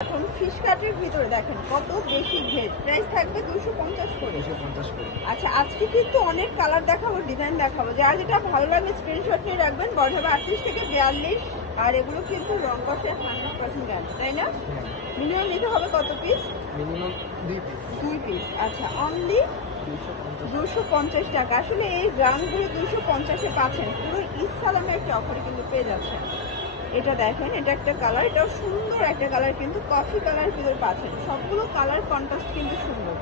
এখন ফিশ কাটের ভিতরে দেখেন কত বেশি ঘের, প্রাইস থাকবে 250 করে। আচ্ছা আজকে কিন্তু অনেক কালার দেখাবো, ডিজাইন দেখাবো, যার যেটা ভালো লাগবে স্ক্রিনশট নিয়ে রাখবেন। বড় হবে 38 থেকে 42, আর এগুলো কিন্তু রং কষে 100% গ্যারান্টি, তাই না? মিনিমাম নিতে হবে কত পিস? Minimum 2 piece. আচ্ছা অনলি 250 টাকা। আসলে এই গ্রামগুলো 250-এ পাচ্ছেন, পুরো ঈদ সালামের একটা অফারে কিন্তু পেয়ে যাচ্ছেন। এটা দেখেন, এটা একটা কালার, এটাও সুন্দর একটা কালার, কিন্তু কফি কালার ভিতরে পাচ্ছেন। সবগুলো কালার কন্ট্রাস্ট কিন্তু সুন্দর।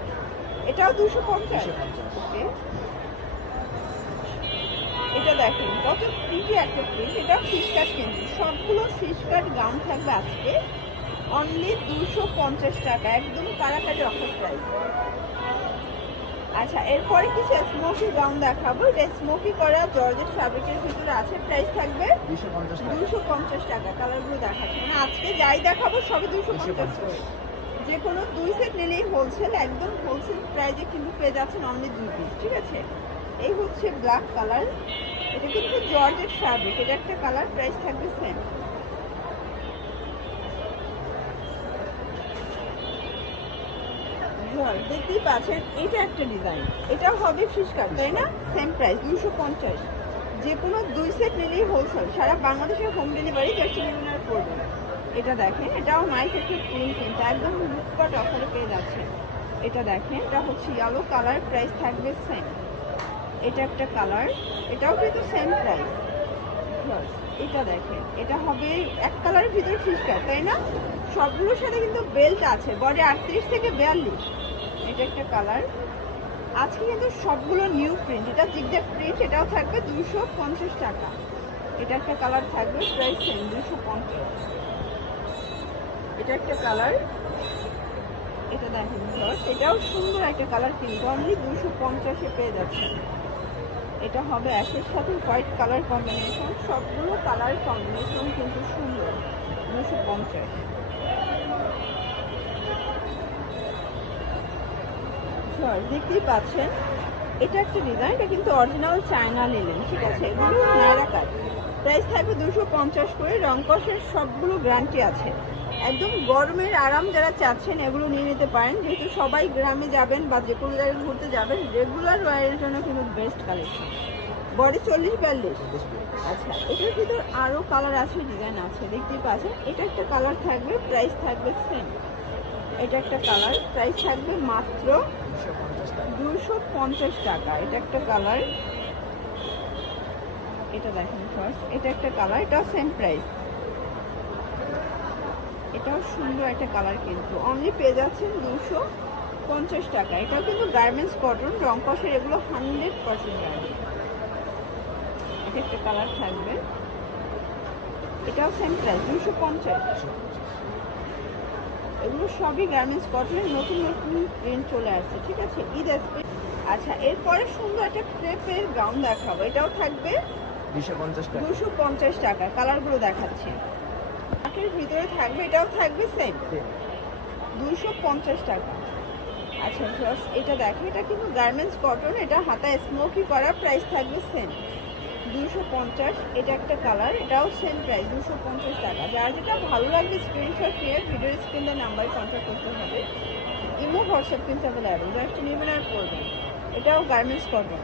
এটাও 250। ওকে, এটা দেখেন কত প্রিটি একটা প্রিন্ট, এটা ফিশ কাট, কিন্তু সবগুলো ফিশ কাট গাউন থাকবে আজকে অনলি 250 টাকা, একদম কারাকারি অফার প্রাইস। আচ্ছা এরপরে কিছু স্মোকি গাউন দেখাবো, এটা স্মোকি করা জর্জেট ফ্যাব্রিকের ভিতরে আছে, প্রাইস থাকবে 250 টাকা। কালারগুলো দেখাচ্ছি, মানে আজকে যাই দেখাবো সবই 250 করে। যে কোনো 2 সেট নিলেই হোলসেল, একদম হোলসেল প্রাইসে কিন্তু পেয়ে যাচ্ছেন অনলি 2 পিস, ঠিক আছে? এই হচ্ছে ব্ল্যাক কালার, এটা কিন্তু জর্জেট ফ্যাব্রিক, এটা একটা কালার, প্রাইস থাকবে সেম। দেখতেই পাচ্ছেন এটা একটা ডিজাইন, এটা হবে ফিশ কাট, তাই না? Same price 250। যে কোনো 2 সেট নিলেই হোলসেল, সারা বাংলাদেশের হোম ডেলিভারি জাস্ট নির্ণয় করবেন। এটা দেখেন, এটাও নাইস একটা প্রিন্ট, কিন্তু একদম লুটপাট অফারে পেয়ে যাচ্ছে। এটা দেখেন, এটা হচ্ছে ইয়েলো কালার, প্রাইস থাকবে সেম। এটা একটা কালার, এটাও কিন্তু সেম প্রাইস। এটা দেখেন, এটা হবে এক কালারের ভিতরে ফিশ কাট, তাই না? সবগুলোর সাথে কিন্তু বেল্ট আছে, বডি 38 থেকে 42। এটা একটা কালার, আজকে কিন্তু সবগুলো নিউ প্রিন্ট, এটা জিগজ্যাগ প্রিন্ট, এটাও থাকবে 250 টাকা। এটা একটা কালার থাকবে, প্রাইস সেম 250। এটা একটা কালার, এটা দেখেন এটাও সুন্দর একটা কালার, কিন্তু অনলি 250-এ পেয়ে যাচ্ছে। এটা হবে অ্যাশের সাথে হোয়াইট কালার কম্বিনেশন, সবগুলো কালার কম্বিনেশন কিন্তু সুন্দর, 250। দেখতেই পাচ্ছেন এটা একটা ডিজাইন, এটা কিন্তু অরিজিনাল চায়না লিলেন, ঠিক আছে? এগুলো নায়রা কাট, প্রাইস থাকবে 250 করে। রং কষের সবগুলো গ্যারান্টি আছে, একদম গরমের আরাম যারা চাচ্ছেন এগুলো নিয়ে নিতে পারেন, যেহেতু সবাই গ্রামে যাবেন বা যে কোনো জায়গায় ঘুরতে যাবেন, রেগুলার ওয়ারের জন্য কিন্তু বেস্ট কালেকশন। বডি 40-42। আচ্ছা এটার ভিতর আরো কালার আছে, ডিজাইন আছে, দেখতেই পাচ্ছেন। এটা একটা কালার থাকবে, প্রাইস থাকবে সেম। এটা একটা কালার, প্রাইস থাকবে মাত্র 250 টাকা। এটা একটা কালার, এটা দেখেন ফার্স্ট, এটা একটা কালার, এটাও সেম প্রাইস। এটাও সুন্দর একটা কালার, কিন্তু অনলি পেয়ে যাচ্ছেন 250 টাকা। এটাও কিন্তু গার্মেন্টস কটন, রং কষের, এগুলো 100% গ্যারান্টি। এটা একটা কালার থাকবে, এটাও সেম প্রাইস 250। এগুলো সবই গার্মেন্টস কটনের, নতুন নতুন প্রিন্ট চলে আসছে, ঠিক আছে? ঈদ আসবে। আচ্ছা এরপরে সুন্দর একটা ক্রেপের গাউন দেখাবো, এটাও থাকবে 250 টাকা। কালারগুলো দেখাচ্ছি, এর ভিতরে থাকবে, এটাও থাকবে সেম 250 টাকা। আচ্ছা এটা দেখো, এটা কিন্তু গার্মেন্টস কটন, এটা হাতায় স্মোকি করা, প্রাইস থাকবে সেম 250। এটা একটা কালার, এটাও সেম প্রাইস 250 টাকা। যার যেটা ভালো লাগবে স্ক্রিনশট নিয়ে ভিডিও স্ক্রিনে নাম্বারে কন্ট্যাক্ট করতে হবে। ইমো হোয়াটসঅ্যাপ কিন্তু অ্যাভেলেবেল, জাস্ট নেবেন আর করবেন। এটাও গার্মেন্টস কটন,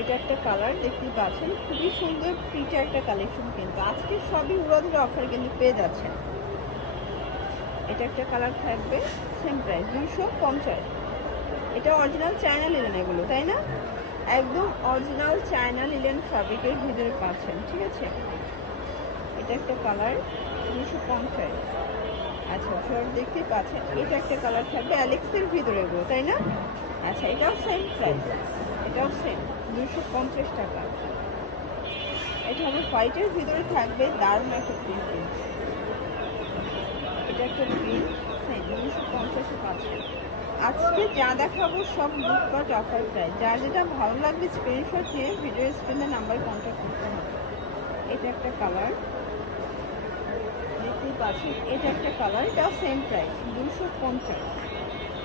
এটা একটা কালার, দেখতেই পাচ্ছেন খুবই সুন্দর প্রিটি একটা কালেকশন, কিন্তু আজকে সবই উড়াধুরা অফার কিন্তু পেয়ে যাচ্ছেন। এটা একটা কালার থাকবে, সেম প্রাইস 250। এটা অরিজিনাল চায়না লিলেন এগুলো, তাই না? একদম অরিজিনাল চায়না লিলেন ফ্যাব্রিকের ভিতরে পাচ্ছেন, ঠিক আছে? এটা একটা কালার, 250। আচ্ছা শর্ট দেখতেই পাচ্ছেন, এটা একটা কালার থাকবে অ্যালেক্সের ভিতরে এগুলো, তাই না? আচ্ছা এটাও সেম প্রাইস, এটাও সেম 250 টাকা। এটা হবে হোয়াইটের ভিতরে থাকবে, দারুণ একটা প্রিন্ট। এটা একটা প্রিন্ট, সেম 250-এ পাচ্ছেন। আজকে যা দেখাবো সব লুটপাট অফার প্রাইস, যার যেটা ভালো লাগবে স্ক্রিনশট নিয়ে ভিডিও স্ক্রিনে নাম্বার কন্ট্যাক্ট করতে হবে। এটা একটা কালার, দেখতেই পাচ্ছেন, এটা একটা কালার, এটাও সেম প্রাইস 250।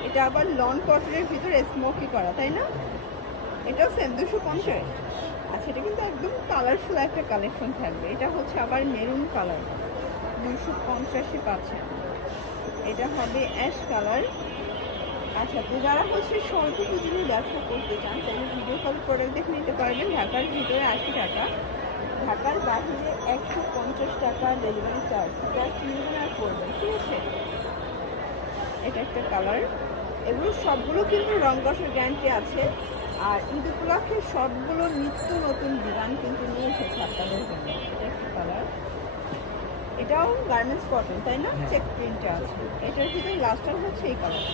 এটা আবার লন কটনের ভিতরে স্মোকি করা, তাই না? এটাও সেম 250। আচ্ছা এটা কিন্তু একদম কালারফুল একটা কালেকশন থাকবে, এটা হচ্ছে আবার মেরুন কালার, 250-এ পাচ্ছেন। এটা হবে অ্যাশ কালার। আচ্ছা, তো যারা হচ্ছে স্বল্প পুঁজির ব্যবসা করতে চান তাহলে ভিডিও কল করে দেখে নিতে পারবেন। ঢাকার ভিতরে 80 টাকা, ঢাকার বাহিরে 150 টাকা ডেলিভারি চার্জ। যা কিনবেন আর করবেন, ঠিক আছে। এটা একটা কালার। এগুলো সবগুলো কিন্তু রং কষের গ্যারান্টি আছে। আর ঈদ উপলক্ষে সবগুলো নিত্য নতুন ডিজাইন কিন্তু নিয়ে এসেছে আপনাদের জন্য। এটা একটা কালার। এটাও গার্মেন্টস কটন, তাই না? চেক প্রিন্টে আছে। এটার ভিতরে লাস্টার হচ্ছে এই কালার।